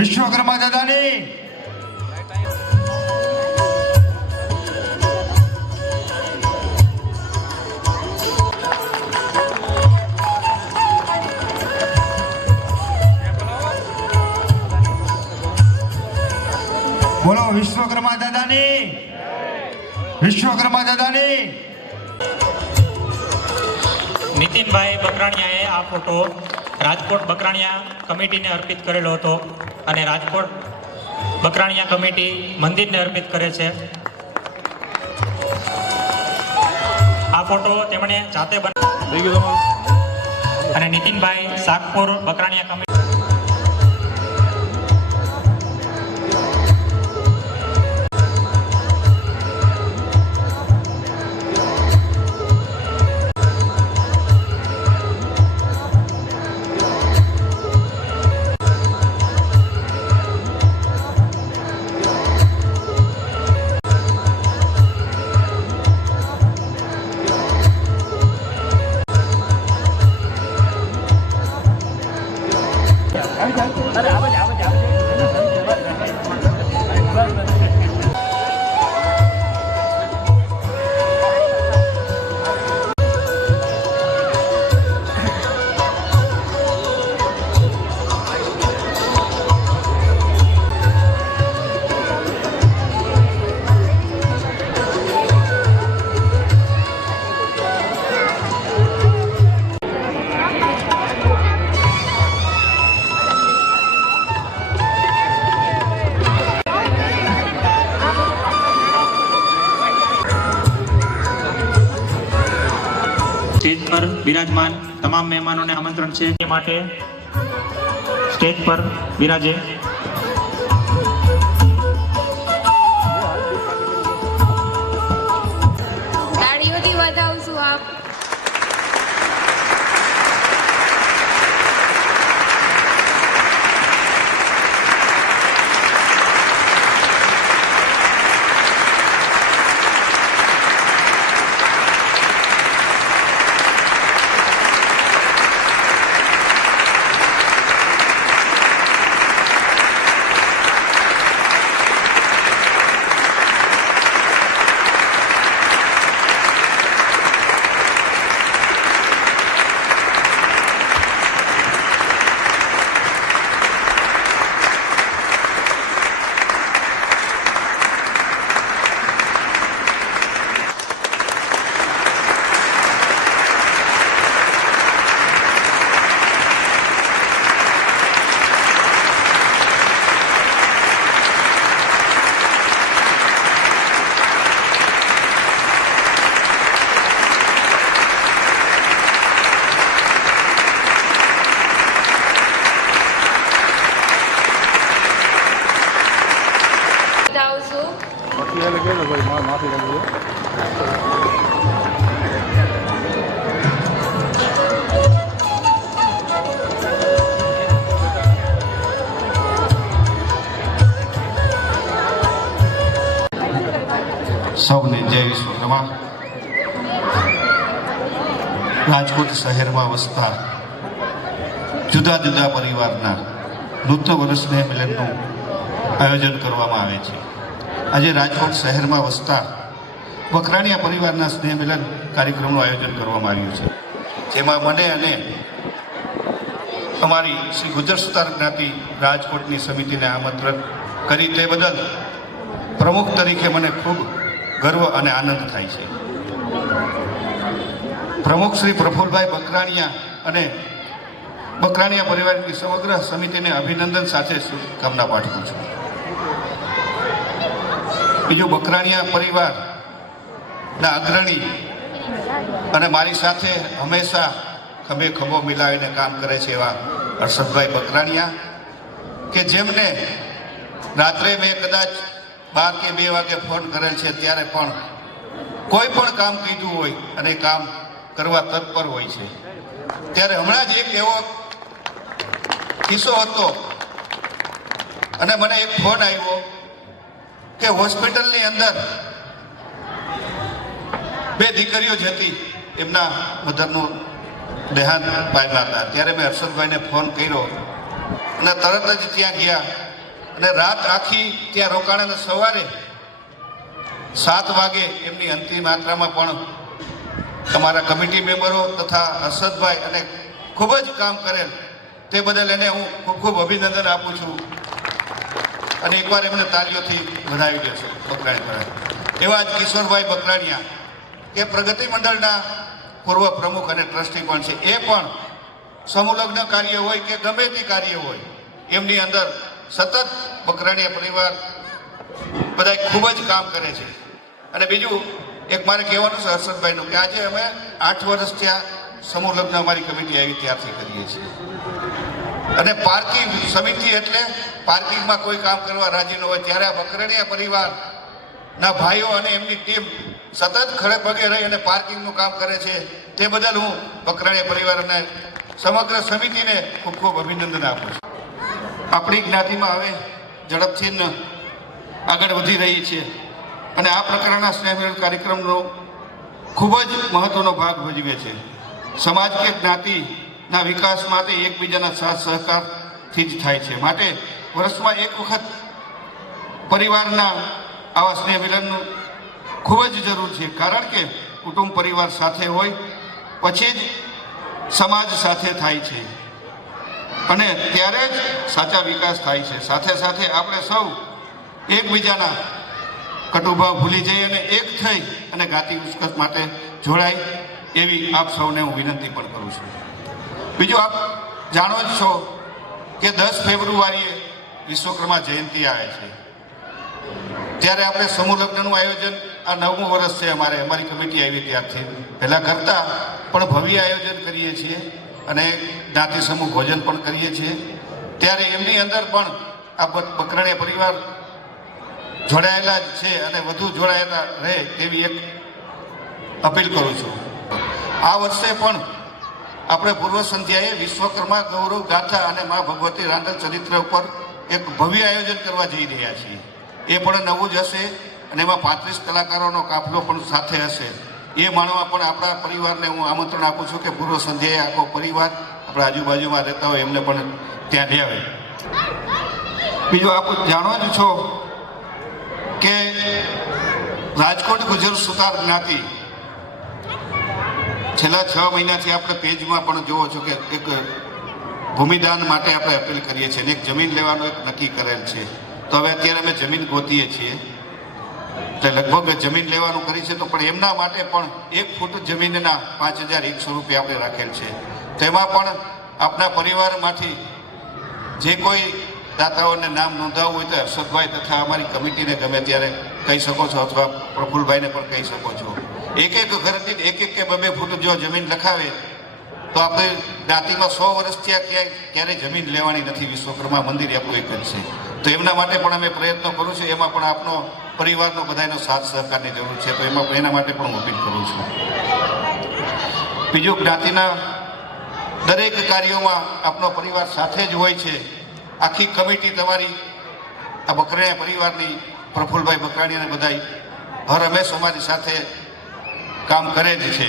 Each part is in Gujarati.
વિશ્વકર્મા દાદાની બોલો વિશ્વકર્મા દાદાની વિશ્વકર્મા દાદાની નીતિનભાઈ બકરાણિયાએ આ ફોટો રાજકોટ બકરાણિયા કમિટીને અર્પિત કરેલો હતો અને રાજકોટ બકરાણિયા કમિટી મંદિરને અર્પિત કરે છે. આ ફોટો તેમણે જાતે બનાવ્યો અને નીતિનભાઈ સાગપુર બકરાણિયા કમિટી તમામ મહેમાનોને આમંત્રણ છે. તે માટે સ્ટેજ પર બિરાજે. સૌને જય વિશ્વકર્મા. રાજકોટ શહેરમાં વસતા જુદા જુદા પરિવારના નૂતન સ્નેહ મિલનનું આયોજન કરવામાં આવે છે. આજે રાજકોટ શહેરમાં વસતા વખરાણીયા પરિવારના સ્નેહ મિલન કાર્યક્રમનું આયોજન કરવામાં આવ્યું છે. જેમાં મને અને અમારી શ્રી ગુજર સુતાર જ્ઞાતિ રાજકોટની સમિતિને આમંત્રણ કરી તે બદલ પ્રમુખ તરીકે મને ખૂબ ગર્વ અને આનંદ થાય છે. પ્રમુખ શ્રી પ્રફુલભાઈ બકરાણીયા અને બકરાણીયા પરિવારની સમગ્ર સમિતિને અભિનંદન સાથે શુભકામના પાઠવું છું. બીજું બકરાણીયા પરિવારના અગ્રણી અને મારી સાથે હંમેશા ખભે ખભો મિલાવીને કામ કરે છે એવા હર્ષદભાઈ બકરાણીયા કે જેમને રાત્રે મેં કદાચ બાર કે બે વાગે ફોન કરેલ છે ત્યારે પણ કોઈ પણ કામ કીધું હોય અને કામ કરવા તત્પર હોય છે. ત્યારે હમણાં જ એક એવો કિસ્સો હતો અને મને એક ફોન આવ્યો કે હોસ્પિટલની અંદર બે દીકરીઓ જ હતી. એમના મધરનું દેહાંત પામ્યા હતા. ત્યારે મેં હર્ષદભાઈને ફોન કર્યો અને તરત જ ત્યાં ગયા. અને રાત આખી ત્યાં રોકાણ અને સવારે સાત વાગે એમની અંતિમ યાત્રામાં પણ તમારા કમિટી મેમ્બરો તથા હર્ષદભાઈ અને ખૂબ જ કામ કરેલ તે બદલ એને હું ખૂબ ખૂબ અભિનંદન આપું છું. અને એકવાર એમને તાલીઓથી વધાવી દેશો બકરાણી પર એવા જ કિશોરભાઈ બકરાણીયા કે પ્રગતિ મંડળના પૂર્વ પ્રમુખ અને ટ્રસ્ટી પણ છે. એ પણ સમૂહલગ્ન કાર્ય હોય કે ગમે તે કાર્ય હોય, એમની અંદર સતત બકરાણીયા પરિવાર બધા ખૂબ જ કામ કરે છે. અને બીજું, એક મારે કહેવાનું છે હર્ષદભાઈનું કે આજે અમે આઠ વર્ષ ત્યાં સમૂહ લગ્ન અમારી કમિટી આવી ત્યારથી કરીએ છીએ. અને પાર્કિંગ સમિતિ એટલે પાર્કિંગમાં કોઈ કામ કરવા રાજી ન હોય, ત્યારે આ બકરણીયા પરિવારના ભાઈઓ અને એમની ટીમ સતત ખડે પગે રહી અને પાર્કિંગનું કામ કરે છે. તે બદલ હું બકરાણીયા પરિવાર અને સમગ્ર સમિતિને ખૂબ ખૂબ અભિનંદન આપું છું. આપણી જ્ઞાતિમાં હવે ઝડપથી આગળ વધી રહી છે. અને આ પ્રકારના સ્નેહ મિલન કાર્યક્રમનો ખૂબ જ મહત્વનો ભાગ ભજવે છે. સમાજ કે જ્ઞાતિના વિકાસ માટે એકબીજાના સાથ સહકારથી જ થાય છે. માટે વર્ષમાં એક વખત પરિવારના આવા સ્નેહ મિલનનું ખૂબ જ જરૂર છે. કારણ કે કુટુંબ પરિવાર સાથે હોય, પછી જ સમાજ સાથે થાય છે. અને ત્યારે જ સાચા વિકાસ થાય છે. સાથે સાથે આપણે સૌ એકબીજાના કટુભાવ ભૂલી જઈ અને એક થઈ અને ગાતી ઉસ્કસ માટે જોડાય એવી આપ સૌને હું વિનંતી પણ કરું છું. બીજું આપ જાણો જ છો કે દસ ફેબ્રુઆરીએ વિશ્વકર્મા જયંતિ આવે છે. ત્યારે આપણે સમૂહ લગ્નનું આયોજન આ નવમું વર્ષ છે અમારે. અમારી કમિટી આવી ત્યારથી. પહેલાં કરતા પણ ભવ્ય આયોજન કરીએ છીએ. અને જ્ઞાતિ સમૂહ ભોજન પણ કરીએ છીએ. ત્યારે એમની અંદર પણ આ બક- બકરાણીયા પરિવાર જોડાયેલા જ છે અને વધુ જોડાયેલા રહે તેવી એક અપીલ કરું છું. આ વર્ષે પણ આપણે પૂર્વ સંધ્યાએ વિશ્વકર્મા ગૌરવ ગાથા અને મા ભગવતી રાંધલ ચરિત્ર ઉપર એક ભવ્ય આયોજન કરવા જઈ રહ્યા છીએ. એ પણ નવું જ હશે અને એમાં પાંત્રીસ કલાકારોનો કાફલો પણ સાથે હશે. એ માણવા પણ આપણા પરિવારને હું આમંત્રણ આપું છું કે પૂર્વ સંધ્યાએ આખો પરિવાર આપણા આજુબાજુમાં રહેતા હોય એમને પણ ત્યાં લઈ આવે. બીજું આપ જાણો જ છો કે રાજકોટ ગુજર સુતાર જ્ઞાતિ. છેલ્લા છ મહિનાથી આપણે પેજમાં પણ જોવો છો કે એક ભૂમિદાન માટે આપણે અપીલ કરીએ છીએ અને એક જમીન લેવાનું એક નક્કી કરેલ છે. તો હવે અત્યારે અમે જમીન ગોતીએ છીએ. એટલે લગભગ જમીન લેવાનું કરી છે તો પણ એમના માટે પણ એક ફૂટ જમીનના પાંચ હજાર એકસો રૂપિયા આપણે રાખેલ છે. તેમાં પણ આપણા પરિવારમાંથી જે કોઈ દાતાઓને નામ નોંધાવવું હોય તો હર્ષદભાઈ તથા અમારી કમિટીને ગમે ત્યારે કહી શકો છો અથવા પ્રફુલભાઈને પણ કહી શકો છો. એક એક ઘરથી એક એક કે બબે ફૂટ જો જમીન લખાવે તો આપણે જ્ઞાતિમાં સો વર્ષ ત્યાં ક્યાંય ક્યારેય જમીન લેવાની નથી. વિશ્વકર્મા મંદિર આપણું એક જ છે. તો એમના માટે પણ અમે પ્રયત્નો કરું છું. એમાં પણ આપનો પરિવારનો બધાનો સાથ સહકારની જરૂર છે. તો એમાં એના માટે પણ હું અપીલ કરું છું. બીજું, જ્ઞાતિના દરેક કાર્યોમાં આપનો પરિવાર સાથે જ હોય છે. આખી કમિટી તમારી, આ બકરાણીયા પરિવારની, પ્રફુલભાઈ બકરાણી અને બધા હર હંમેશ અમારી સાથે કામ કરે જ છે.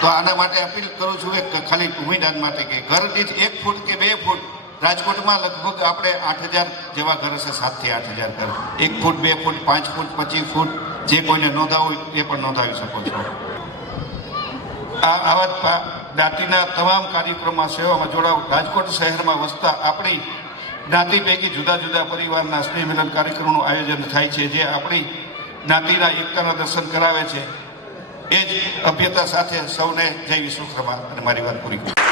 તો આના માટે અપીલ કરું છું કે ખાલી ભૂમિદાન માટે કે ઘર દીઠ એક ફૂટ કે બે ફૂટ રાજકોટમાં લગભગ આપણે આઠ હજાર જેવા ઘર હશે, સાતથી આઠ હજાર ઘર. એક ફૂટ, બે ફૂટ, પાંચ ફૂટ, પચીસ ફૂટ, જે કોઈને નોંધાવું એ પણ નોંધાવી શકો છો. આ આવા જ્ઞાતિના તમામ કાર્યક્રમમાં સેવામાં જોડાવ રાજકોટ શહેરમાં વસતા આપણી જ્ઞાતિ પૈકી જુદા જુદા પરિવારના સ્નેહમિલન કાર્યક્રમનું આયોજન થાય છે, જે આપણી જ્ઞાતિના એકતાના દર્શન કરાવે છે. એ જ અભ્યતા સાથે સૌને જય વિશ્વકર્મા અને મારી વાત પૂરી કરું.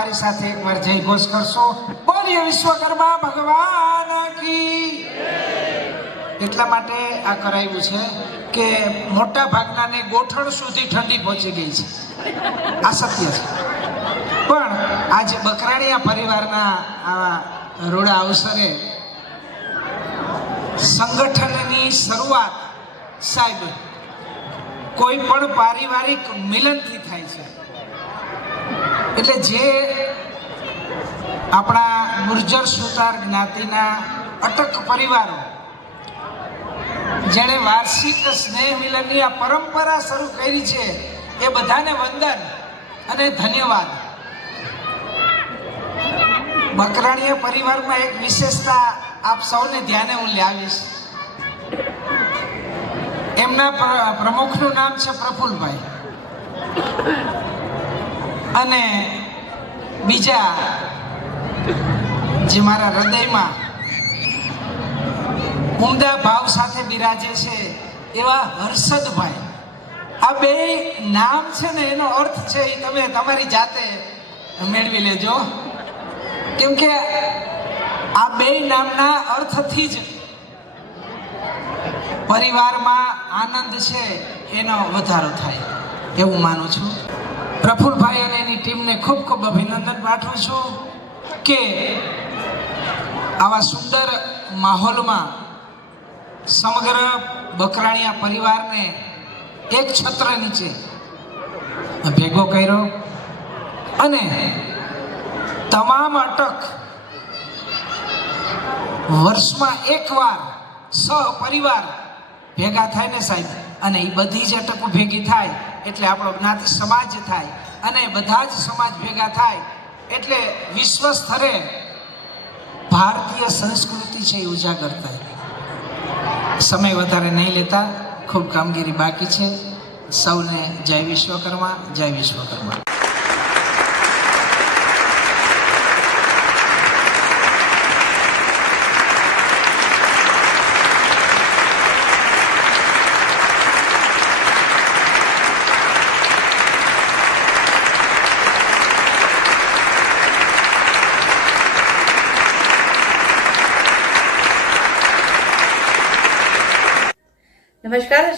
મારી સાથે એકવાર જય ઘોષ કરશો. બોલીએ વિશ્વકર્મા ભગવાન કી. એટલા માટે આ કરાવ્યું છે કે મોટા ભાગનાને ગોઠણ સુધી ઠંડી પહોંચી ગઈ છે. આ સત્ય છે. પણ આજે બકરાણીયા પરિવારના આવા રોડા અવસરે સંગઠનની શરૂઆત સાહેબ કોઈ પણ પારિવારિક મિલનથી થાય છે. એટલે જે આપણા ગુર્જર સુતાર જ્ઞાતિના અટક પરિવારો, જેણે વાર્ષિક સ્નેહ મિલનની આ પરંપરા શરૂ કરી છે, એ બધાને વંદન અને ધન્યવાદ. બકરાણીય પરિવારમાં એક વિશેષતા આપ સૌને ધ્યાને હું લાવીશ એમના પ્ર- પ્રમુખનું નામ છે પ્રફુલભાઈ. અને બીજા જે મારા હૃદયમાં ઉમદા ભાવ સાથે બિરાજે છે એવા હર્ષદભાઈ. આ બે નામ છે ને, એનો અર્થ છે એ તમે તમારી જાતે મેળવી લેજો. કેમ કે આ બે નામના અર્થથી જ પરિવારમાં આનંદ છે, એનો વધારો થાય, એવું માનું છું. પ્રફુલભાઈ અને એની ટીમને ખૂબ ખૂબ અભિનંદન પાઠવું છું કે આવા સુંદર માહોલમાં સમગ્ર બકરાણિયા પરિવારને એક છત્ર નીચે ભેગો કર્યો અને તમામ અટક વર્ષમાં એકવાર સહપરિવાર ભેગા થાય ને સાહેબ અને એ બધી જ અટકો ભેગી થાય એટલે આપણો જ્ઞાતિ સમાજ થાય અને બધા જ સમાજ ભેગા થાય એટલે વિશ્વ સ્તરે ભારતીય સંસ્કૃતિ છે એ ઉજાગર થાય. સમય વધારે નહીં લેતા, ખૂબ કામગીરી બાકી છે. સૌને જય વિશ્વકર્મા જય વિશ્વકર્મા.